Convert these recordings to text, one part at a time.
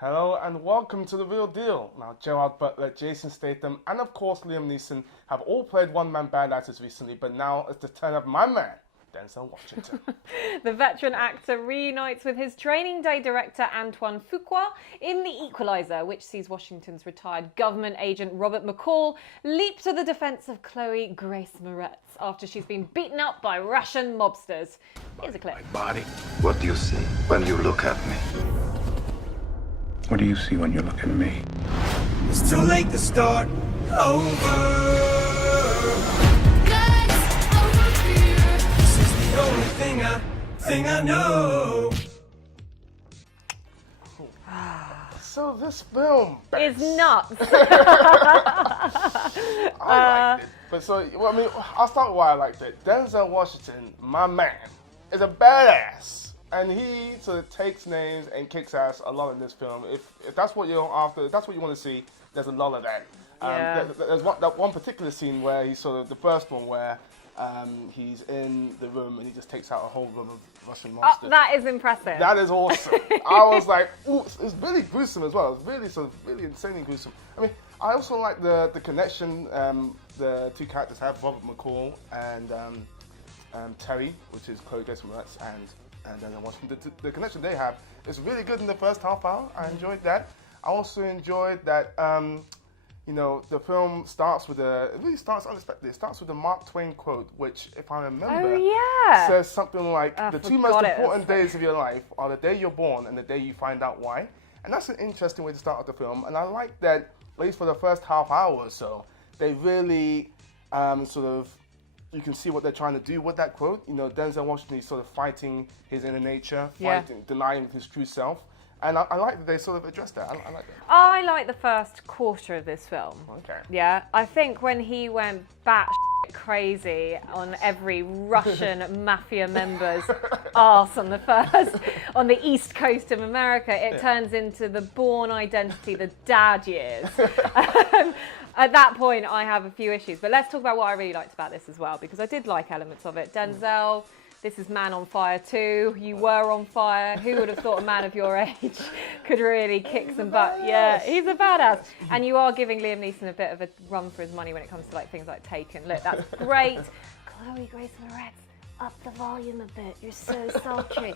Hello and welcome to The Real Deal. Now, Gerard Butler, Jason Statham, and of course Liam Neeson have all played one-man band actors recently, but now it's the turn of my man, Denzel Washington. The veteran actor reunites with his training day director Antoine Fuqua in The Equalizer, which sees Washington's retired government agent Robert McCall leap to the defense of Chloë Grace Moretz after she's been beaten up by Russian mobsters. Here's a clip. My body. What do you see when you look at me? What do you see when you look at me? It's too late to start over. This is the only thing I know. So this film It's nuts. I liked it. But I'll start with why I liked it. Denzel Washington, my man, is a badass. And he sort of takes names and kicks ass a lot in this film. If that's what you're after, if that's what you want to see, there's a lot of that. Yeah. There's one particular scene where he's sort of, the first one where he's in the room and he just takes out a whole room of Russian monsters. Oh, that is impressive. That is awesome. I was like, ooh, it's really gruesome as well. It's really insanely gruesome. I mean, I also like the connection the two characters have, Robert McCall and Terry, which is Chloë Grace Moretz, and then Washington. The connection they have is really good in the first half hour. I enjoyed that. I also enjoyed that, the film starts with it really starts unexpectedly. It starts with a Mark Twain quote, which, if I remember, says something like, the two most important days of your life are the day you're born and the day you find out why. And that's an interesting way to start off the film. And I like that, at least for the first half hour or so, they really you can see what they're trying to do with that quote. Denzel Washington is sort of fighting his inner nature, denying his true self. And I like that they sort of address that. I like that. I like the first quarter of this film. Okay. Yeah, I think when he went crazy on every Russian mafia member's arse on the East Coast of America, it turns into the Bourne identity, the dad years. At that point, I have a few issues. But let's talk about what I really liked about this as well, because I did like elements of it. Denzel, this is man on fire too. You were on fire. Who would have thought a man of your age could really kick some butt? Yeah, he's a badass. And you are giving Liam Neeson a bit of a run for his money when it comes to things like Taken. Look, that's great. Chloë Grace Moretz, up the volume a bit. You're so sultry.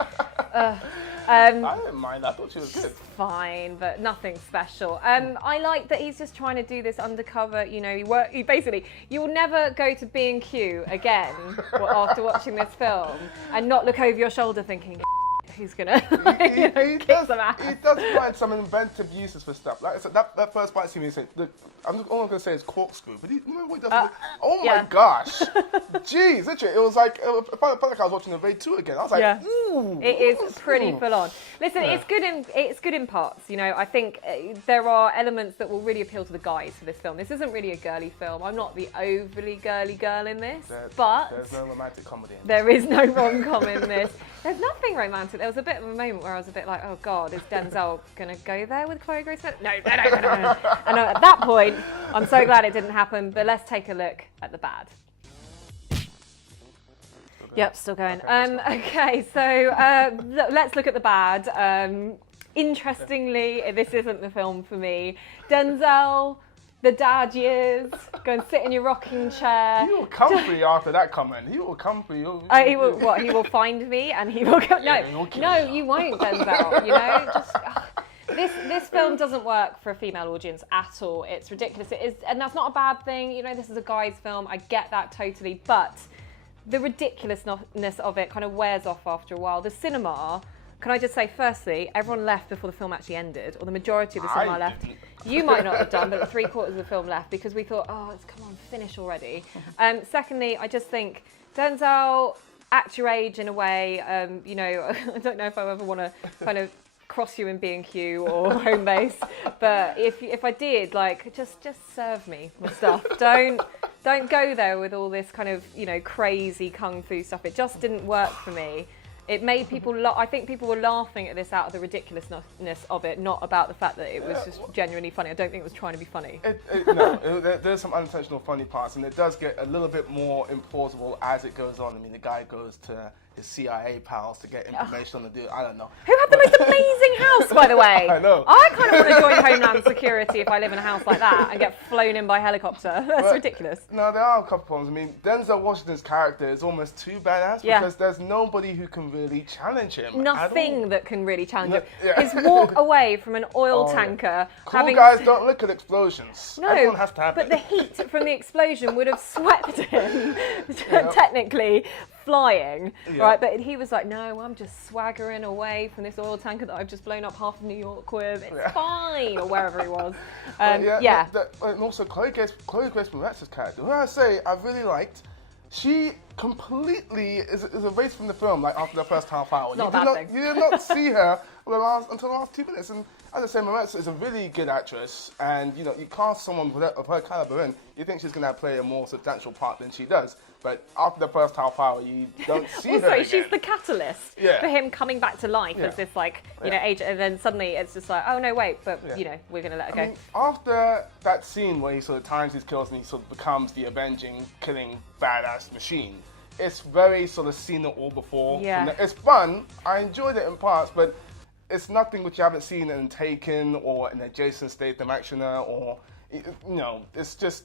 I didn't mind. I thought she was good. Fine, but nothing special. I like that he's just trying to do this undercover. You'll never go to B&Q again after watching this film and not look over your shoulder thinking, who's gonna kick some ass. He does find some inventive uses for stuff. Like I said, that first fight scene, all I'm gonna say is corkscrew. But you remember what he does? My gosh, jeez, literally, it was like I felt like I was watching the Raid 2 again. I was like, ooh, it is pretty full on. Listen, it's good in parts. I think there are elements that will really appeal to the guys for this film. This isn't really a girly film. I'm not the overly girly girl in this, but there's no romantic comedy. There is no rom-com in this. There's nothing romantic. There was a bit of a moment where I was a bit like, oh God, is Denzel going to go there with Chloë Grace Moretz? No. And at that point, I'm so glad it didn't happen, but let's take a look at the bad. Yep, still going. Okay, so let's look at the bad. Interestingly, this isn't the film for me. Denzel, the dad years, go and sit in your rocking chair. He will come for you after that comment. He will come for you. He will what? He will find me and he will go. No, you won't, Denzel. This film doesn't work for a female audience at all. It's ridiculous. It is, and that's not a bad thing. This is a guy's film. I get that totally, but the ridiculousness of it kind of wears off after a while. The cinema. Can I just say, firstly, everyone left before the film actually ended, or the majority of the cinema left. You might not have done, but 3/4 of the film left because we thought, come on, finish already. Secondly, I just think Denzel, act your age in a way. I don't know if I ever want to kind of cross you in B&Q or home base, but if I did, just serve me with stuff. Don't go there with all this kind of crazy kung fu stuff. It just didn't work for me. It made people I think people were laughing at this out of the ridiculousness of it, not about the fact that it was just genuinely funny. I don't think it was trying to be funny. There's some unintentional funny parts, and it does get a little bit more implausible as it goes on. I mean, the guy goes to his CIA pals to get information on the dude. I don't know. Who had the most amazing house, by the way? I know. I kind of want to join Homeland Security if I live in a house like that and get flown in by helicopter. That's ridiculous. No, there are a couple problems. I mean, Denzel Washington's character is almost too badass because there's nobody who can really challenge him. Nothing that can really challenge him. Yeah. His walk away from an oil tanker. Cool guys don't look at explosions. No, everyone has to have but it. the heat from the explosion would have swept him, technically flying, right? But he was like, no, I'm just swaggering away from this oil tanker that I've just blown up half of New York with. It's fine, or wherever he was. And also Chloë Grace Moretz's character, who I say I really liked. She completely is erased from the film, like after the first half hour. Not a bad thing. You did not see her until the last 2 minutes. And as I say, Moretz is a really good actress, and you cast someone of her caliber in, you think she's going to play a more substantial part than she does. But after the first half hour, you don't see her again. She's the catalyst for him coming back to life as this agent, and then suddenly it's just like, oh no, wait, but we're going to let her go. I mean, after that scene where he sort of times his kills and he sort of becomes the avenging, killing, badass machine, it's very sort of seen it all before. Yeah. It's fun. I enjoyed it in parts, but it's nothing which you haven't seen in Taken or in a Jason Statham actioner or, it's just,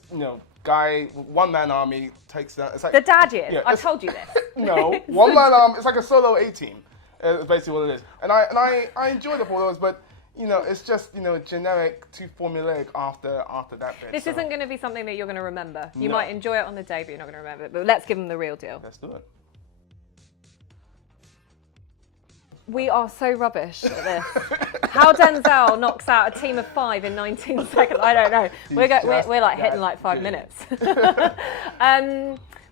guy, one-man army takes down. It's like the dad is. I told you this. No, one-man army. It's like a solo A-team. It's basically what it is. And I enjoyed it for those, but it's just generic, too formulaic after that bit. This isn't going to be something that you're going to remember. You might enjoy it on the day, but you're not going to remember it. But let's give them the real deal. Let's do it. We are so rubbish at this. How Denzel knocks out a team of 5 in 19 seconds, I don't know. We're like hitting like 5 minutes.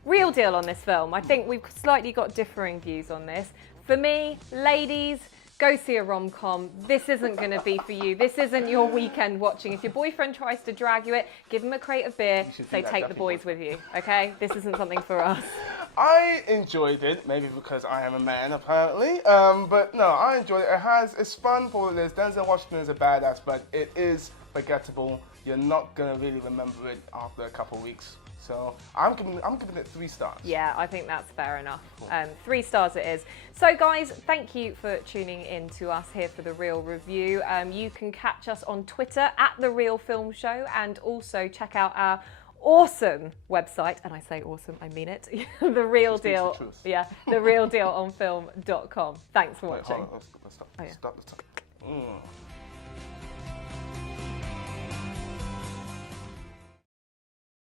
Real deal on this film. I think we've slightly got differing views on this. For me, ladies, go see a rom-com. This isn't going to be for you. This isn't your weekend watching. If your boyfriend tries to drag you give him a crate of beer, say take the boys with you, okay? This isn't something for us. I enjoyed it, maybe because I am a man, apparently. But no, I enjoyed it. It's fun for what it is. Denzel Washington is a badass, but it is forgettable. You're not going to really remember it after a couple of weeks. So I'm giving it 3 stars. Yeah, I think that's fair enough. 3 stars it is. So guys, thank you for tuning in to us here for The Real Review. You can catch us on Twitter at The Real Film Show, and also check out our awesome website, and I say awesome, I mean it. The Real Deal. The Real Deal on film.com. Thanks for watching. Stop.